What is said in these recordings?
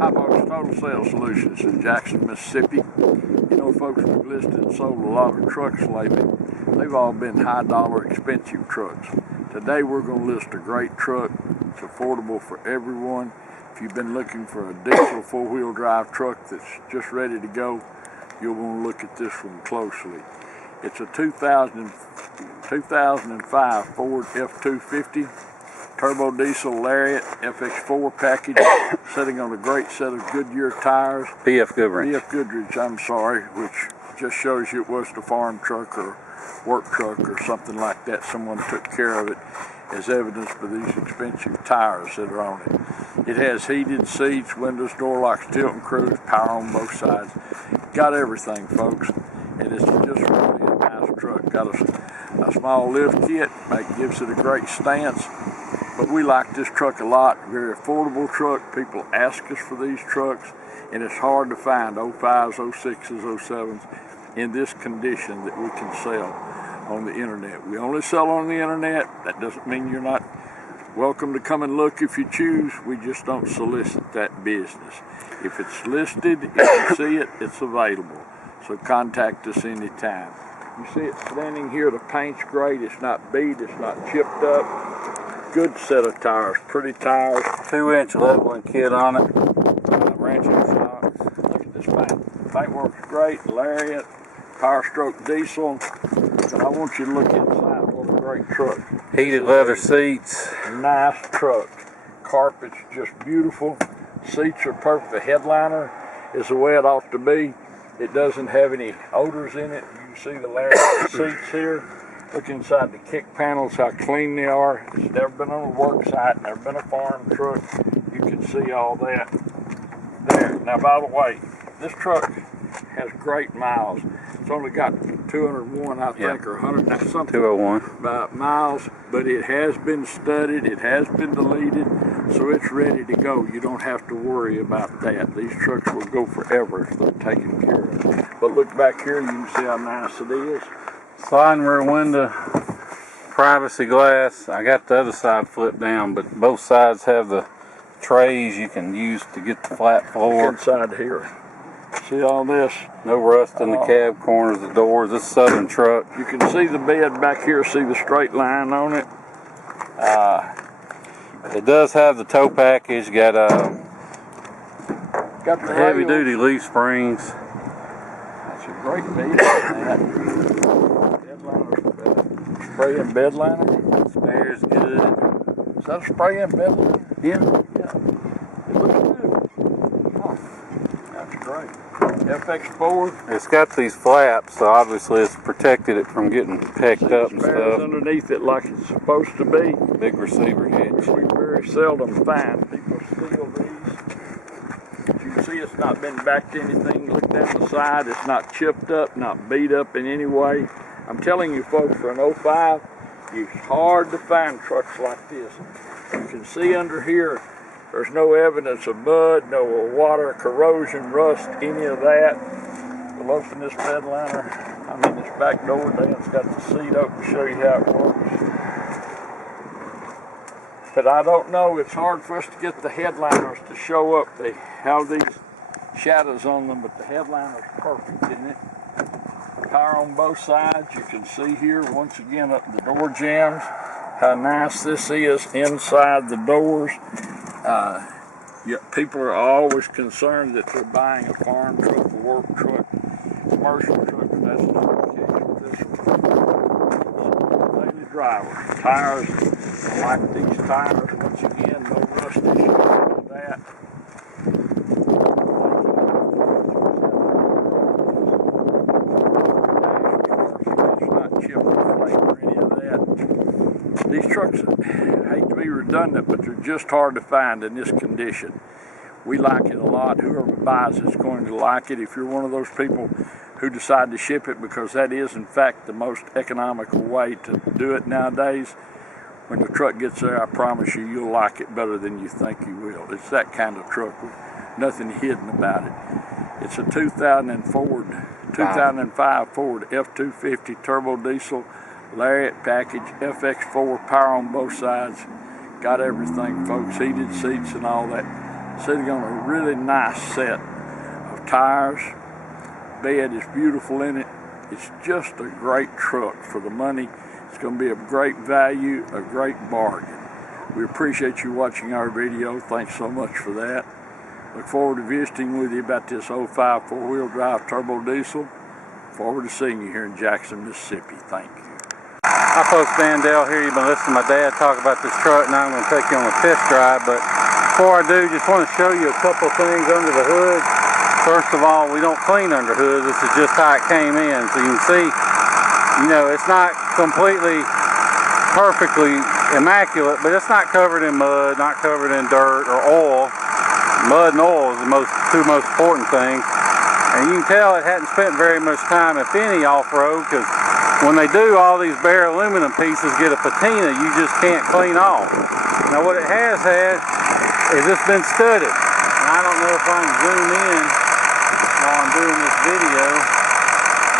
Hi folks, Total Sales Solutions in Jackson, Mississippi. You know folks, we've listed and sold a lot of trucks lately. They've all been high dollar expensive trucks. Today we're going to list a great truck. It's affordable for everyone. If you've been looking for a diesel four-wheel drive truck that's just ready to go, you'll want to look at this one closely. It's a 2005 Ford F250 turbo diesel Lariat FX4 package, sitting on a great set of Goodyear tires. BF Goodrich. BF Goodrich, I'm sorry, which just shows you it was the farm truck or work truck or something like that. Someone took care of it as evidence for these expensive tires that are on it. It has heated seats, windows, door locks, tilt and cruise, power on both sides. Got everything, folks, and it's just really a nice truck. Got a small lift kit, gives it a great stance. But we like this truck a lot. Very affordable truck. People ask us for these trucks, and it's hard to find 05s, 06s, 07s in this condition that we can sell on the internet. We only sell on the internet. That doesn't mean you're not welcome to come and look if you choose. We just don't solicit that business. If it's listed, if you see it, it's available. So contact us anytime. You see it standing here, the paint's great. It's not beat, it's not chipped up. Good set of tires, pretty tires. 2-inch leveling kit on it. Ranching shocks. Look at this paint. Paint works great. Lariat, power stroke diesel. But I want you to look inside. What a great truck. Heated leather seats. Nice truck. Carpet's just beautiful. Seats are perfect. The headliner is the way it ought to be. It doesn't have any odors in it. You can see the Lariat seats here. Look inside the kick panels, how clean they are. It's never been on a work site, never been a farm truck. You can see all that there. Now, by the way, this truck has great miles. It's only got 201, I think, or 100 something. 201. Miles, but it has been studied, it has been deleted, so it's ready to go. You don't have to worry about that. These trucks will go forever if they're taken care of. But look back here, you can see how nice it is. Sliding rear window, privacy glass. I got the other side flipped down, but both sides have the trays you can use to get the flat floor. Inside here. See all this? No rust in the cab corners, the doors. This Southern truck. You can see the bed back here, see the straight line on it. It does have the tow package. Got the heavy duty leaf springs. That's a great bed. Spray and bed liner. Spare's good. Is that a spray and bed liner? Yeah. It looks good. Oh, that's great. FX4. It's got these flaps, so obviously it's protected it from getting pecked up and stuff. Underneath it like it's supposed to be. Big receiver hitch. We very seldom find people steal these. You can see it's not been back to anything. Look down the side. It's not chipped up, not beat up in any way. I'm telling you folks, for an 05, it's hard to find trucks like this. You can see under here, there's no evidence of mud, no water, corrosion, rust, any of that. We'll open this bed liner. This back door down. It's got the seat open to show you how it works. But I don't know, it's hard for us to get the headliners to show up. They have these shadows on them, but the headliner's perfect, isn't it? Power on both sides. You can see here, once again, up the door jambs, how nice this is inside the doors. People are always concerned that they're buying a farm truck, a work truck, commercial truck, and that's not the case with this one. Daily driver. Tires, I like these tires, once again, no rust issue with that. These trucks, I hate to be redundant, but they're just hard to find in this condition. We like it a lot. Whoever buys it's going to like it. If you're one of those people who decide to ship it, because that is, in fact, the most economical way to do it nowadays, when the truck gets there, I promise you, you'll like it better than you think you will. It's that kind of truck with nothing hidden about it. It's a 2005 Ford F250 turbo diesel Lariat package, FX4, power on both sides. Got everything, folks, heated seats and all that. sitting on a really nice set of tires. Bed is beautiful in it. It's just a great truck for the money. It's going to be a great value, a great bargain. We appreciate you watching our video. Thanks so much for that. Look forward to visiting with you about this 05 four-wheel drive turbo diesel. Forward to seeing you here in Jackson, Mississippi. Thank you. Hi folks, Dan Dale here. You've been listening to my dad talk about this truck. Now I'm going to take you on a test drive. But before I do, just want to show you a couple things under the hood. First of all, we don't clean under hood. This is just how it came in. So you can see, you know, it's not completely perfectly immaculate, but it's not covered in mud, not covered in dirt or oil. Mud and oil is the two most important things. And you can tell it hadn't spent very much time, if any, off-road, because when they do, all these bare aluminum pieces get a patina you just can't clean off. Now what it has had is it's been studded. And I don't know if I can zoom in while I'm doing this video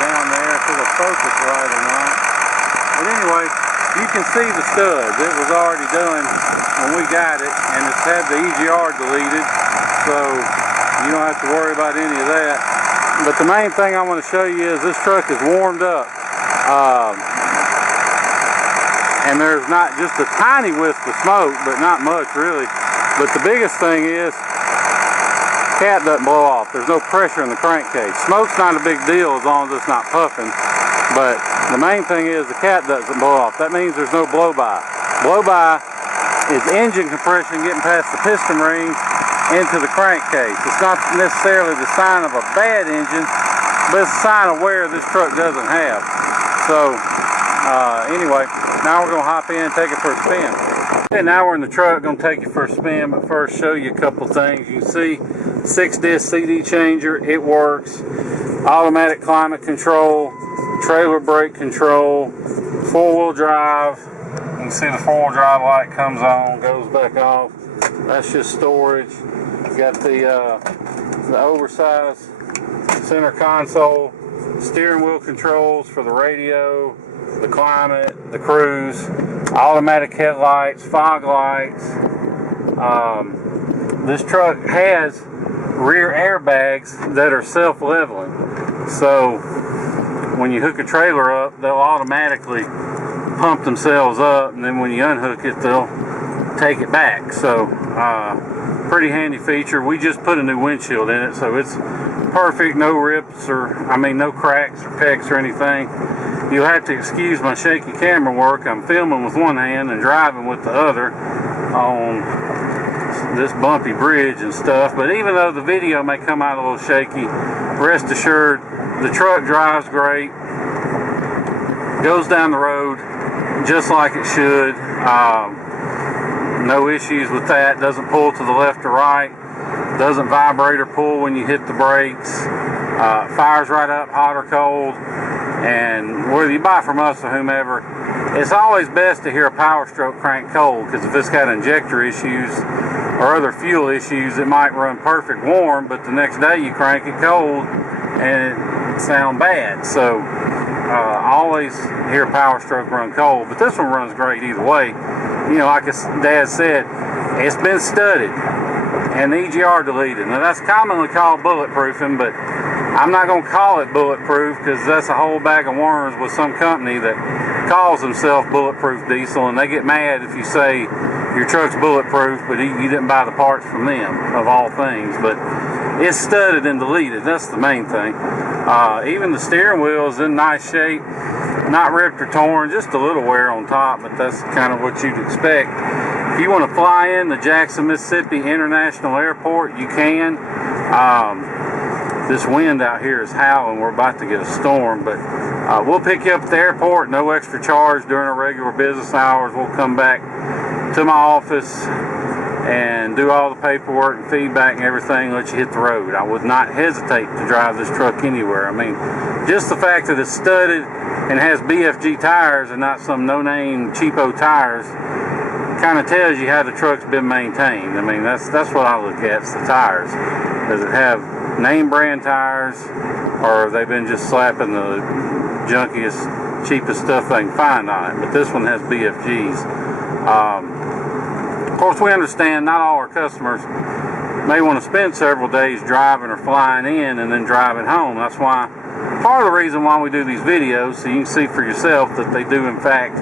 down there if it'll focus right or not. But anyway, you can see the studs. It was already done when we got it, and it's had the EGR deleted, so you don't have to worry about any of that. But the main thing I want to show you is this truck is warmed up. And there's not just a tiny wisp of smoke, but not much really. But the biggest thing is cap doesn't blow off. There's no pressure in the crankcase. Smoke's not a big deal as long as it's not puffing. But the main thing is the cap doesn't blow off. That means there's no blow-by. Blow-by is engine compression getting past the piston rings into the crankcase. It's not necessarily the sign of a bad engine, but it's a sign of wear this truck doesn't have. So anyway, now we're going to hop in and take it for a spin. Okay, now we're in the truck, going to take you for a spin, but first show you a couple things. You can see 6-disc CD changer, it works. Automatic climate control, trailer brake control, 4-wheel drive. You can see the 4-wheel drive light comes on, goes back off. That's just storage. You got the oversized center console, steering wheel controls for the radio, the climate, the cruise, automatic headlights, fog lights. This truck has rear airbags that are self-leveling. So when you hook a trailer up, they'll automatically pump themselves up, and then when you unhook it, they'll take it back. So pretty handy feature. We just put a new windshield in it, so it's perfect. No rips no cracks or pecks or anything. You'll have to excuse my shaky camera work. I'm filming with one hand and driving with the other on this bumpy bridge and stuff. But even though the video may come out a little shaky, rest assured the truck drives great, goes down the road just like it should. No issues with that. Doesn't pull to the left or right. Doesn't vibrate or pull when you hit the brakes. Fires right up, hot or cold. And whether you buy from us or whomever, it's always best to hear a Power Stroke crank cold, because if it's got injector issues or other fuel issues, it might run perfect warm, but the next day you crank it cold and it sound bad. So always hear Power Stroke run cold, but this one runs great either way. You know, like Dad said, it's been studded and the EGR deleted. Now that's commonly called bulletproofing, but I'm not going to call it bulletproof, because that's a whole bag of worms with some company that calls themselves Bulletproof Diesel, and they get mad if you say your truck's bulletproof, but you didn't buy the parts from them, of all things. But it's studded and deleted. That's the main thing. Even the steering wheel is in nice shape, not ripped or torn, just a little wear on top, but that's kind of what you'd expect. If you want to fly in the Jackson, Mississippi International Airport, you can. This wind out here is howling. We're about to get a storm, but we'll pick you up at the airport, no extra charge during our regular business hours. We'll come back to my office and do all the paperwork and feedback and everything, let you hit the road. I would not hesitate to drive this truck anywhere. I mean, just the fact that it's studded and has BFG tires and not some no-name cheapo tires kind of tells you how the truck's been maintained. I mean, that's what I look at, it's the tires. Does it have name brand tires, or have they been just slapping the junkiest, cheapest stuff they can find on it? But this one has BFGs. Of course, we understand not all our customers may want to spend several days driving or flying in and then driving home. That's why, part of the reason why we do these videos, so you can see for yourself that they do in fact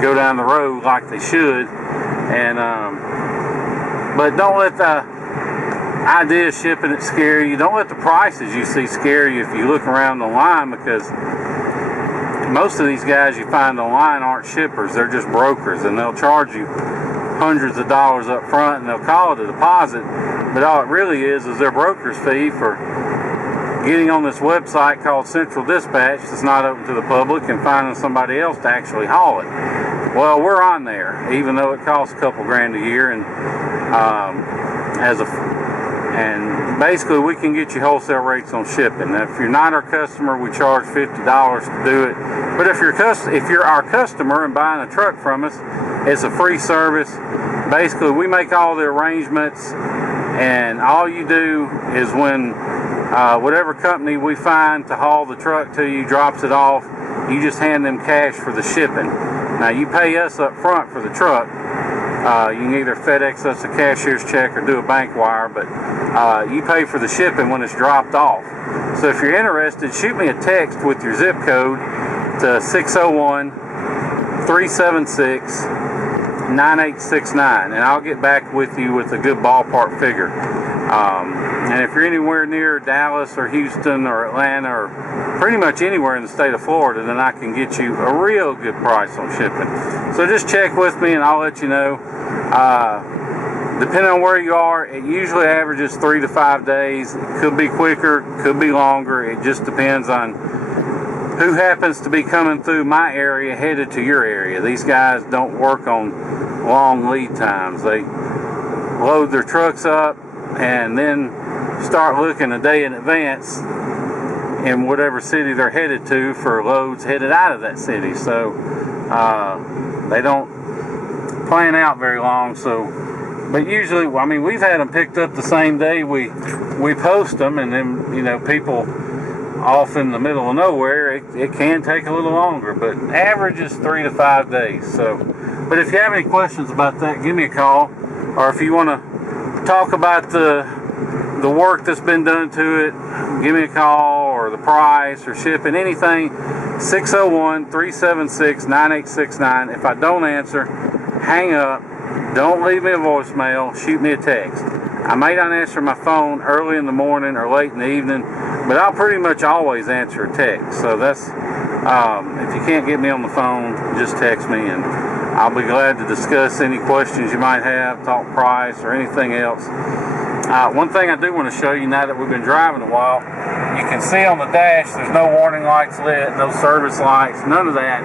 go down the road like they should. And but don't let the idea of shipping it scare you. Don't let the prices you see scare you if you look around online, because most of these guys you find online aren't shippers. They're just brokers, and they'll charge you hundreds of dollars up front, and they'll call it a deposit, but all it really is their broker's fee for getting on this website called Central Dispatch that's not open to the public and finding somebody else to actually haul it. Well, we're on there, even though it costs a couple grand a year, and basically we can get you wholesale rates on shipping. Now, if you're not our customer, we charge $50 to do it. But if you're our customer and buying a truck from us, it's a free service. Basically, we make all the arrangements, and all you do is when whatever company we find to haul the truck to you drops it off, you just hand them cash for the shipping. Now, you pay us up front for the truck. You can either FedEx us a cashier's check or do a bank wire, but you pay for the shipping when it's dropped off. So if you're interested, shoot me a text with your zip code to 601-376-9869, and I'll get back with you with a good ballpark figure. And if you're anywhere near Dallas or Houston or Atlanta or pretty much anywhere in the state of Florida, then I can get you a real good price on shipping. So just check with me and I'll let you know. Depending on where you are, it usually averages 3 to 5 days. It could be quicker, could be longer. It just depends on who happens to be coming through my area headed to your area. These guys don't work on long lead times. They load their trucks up and then start looking a day in advance in whatever city they're headed to for loads headed out of that city. So they don't plan out very long. So, but usually, I mean, we've had them picked up the same day we post them, and then, you know, people off in the middle of nowhere, it can take a little longer, but average is 3 to 5 days. So, but if you have any questions about that, give me a call, or if you want to talk about the work that's been done to it, give me a call, or the price, or shipping, anything. 601-376-9869. If I don't answer, hang up. Don't leave me a voicemail. Shoot me a text. I may not answer my phone early in the morning or late in the evening, but I'll pretty much always answer a text. So that's, if you can't get me on the phone, just text me, and I'll be glad to discuss any questions you might have, talk price, or anything else. One thing I do want to show you now that we've been driving a while, you can see on the dash there's no warning lights lit, no service lights, none of that.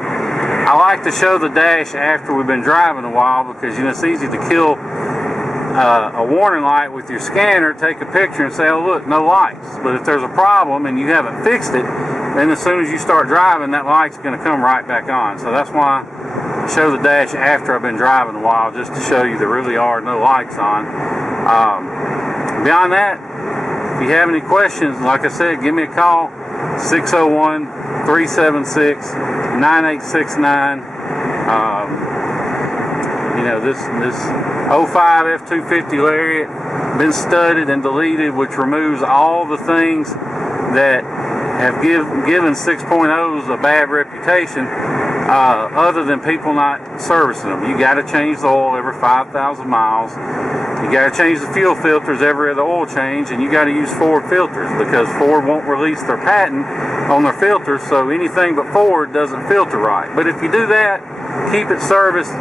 I like to show the dash after we've been driving a while, because, you know, it's easy to kill a warning light with your scanner, take a picture and say, oh look, no lights. But if there's a problem and you haven't fixed it, then as soon as you start driving, that light's going to come right back on. So that's why I show the dash after I've been driving a while, just to show you there really are no lights on. Beyond that, if you have any questions, like I said, give me a call, 601-376-9869. You know, this 05 F250 Lariat, been studded and deleted, which removes all the things that have given 6.0s a bad reputation, other than people not servicing them. You got to change the oil every 5,000 miles. You got to change the fuel filters every other oil change, and you got to use Ford filters, because Ford won't release their patent on their filters, so anything but Ford doesn't filter right. But if you do that, keep it serviced,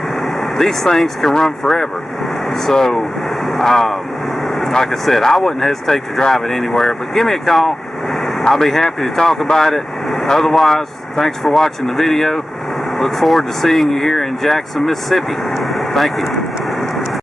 these things can run forever. So, like I said, I wouldn't hesitate to drive it anywhere, but give me a call. I'll be happy to talk about it. Otherwise, thanks for watching the video. Look forward to seeing you here in Jackson, Mississippi. Thank you.